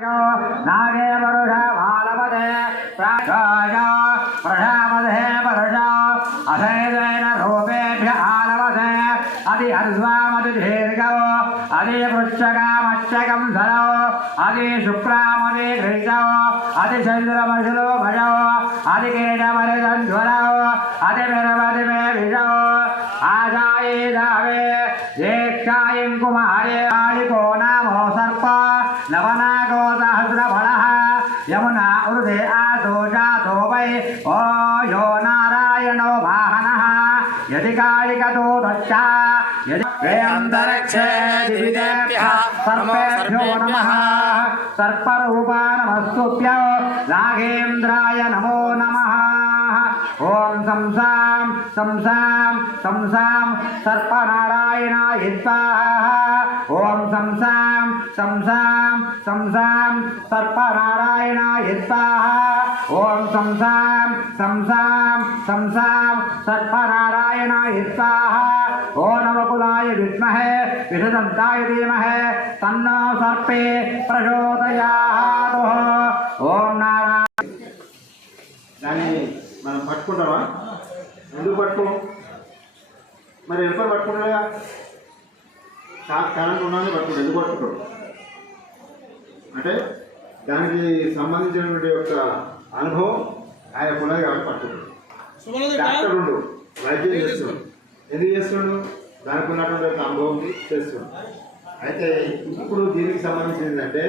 नागे वरुष बालवते प्रजापते वरुष अथैदेन रूपेभ्य आलवते अति अर्ध्वामति दीर्घो अति पृच्छकामच्छकं धरो अति शुक्रामति घृतौ अति चन्द्रमशुलो भजौ अति कीटमरिदध्वरौ अति विरवति मे विषौ आशाये दावे ज्येष्ठायं कुमारे कालिको नामो सर्प नवनागो सहस्रफलः यमुना उर्धे आसो जातो वै ओ यो नारायणो वाहनः यदि कालिकतो दच्चा यदि वेऽन्तरिक्षे दिविदेभ्यः सर्पेभ्यो नमः सर्परूपा नमस्तुभ्यो नागेन्द्राय नमो नमः ओम संसाम संसाम संसाम सर्पनारायणाय स्वाहा ओम संसाम संसाम संसाम सर्पनारायणाय स्वाहा ओम संसाम संसाम संसाम सर्पनारायणाय स्वाहा ओम नवकुलाय विद्महे विषदन्ताय धीमहि तन्नो सर्पे प्रचोदयात् ओम नारायण మనం పట్టుకుంటావా ఎందుకు పట్టుకో మరి ఎప్పుడు పట్టుకుంటారా కరెంట్ ఉన్నాను పట్టుకుంటాడు ఎందుకు పట్టుకుంటాడు అంటే దానికి సంబంధించినటువంటి యొక్క అనుభవం ఆయన ఉన్నది కాబట్టి పట్టుకుంటాడు డాక్టర్ ఉండు వైద్యం చేస్తున్నాడు ఎందుకు చేస్తున్నాడు దానికి ఉన్నటువంటి అనుభవం చేస్తున్నాడు అయితే ఇప్పుడు దీనికి సంబంధించింది ఏంటంటే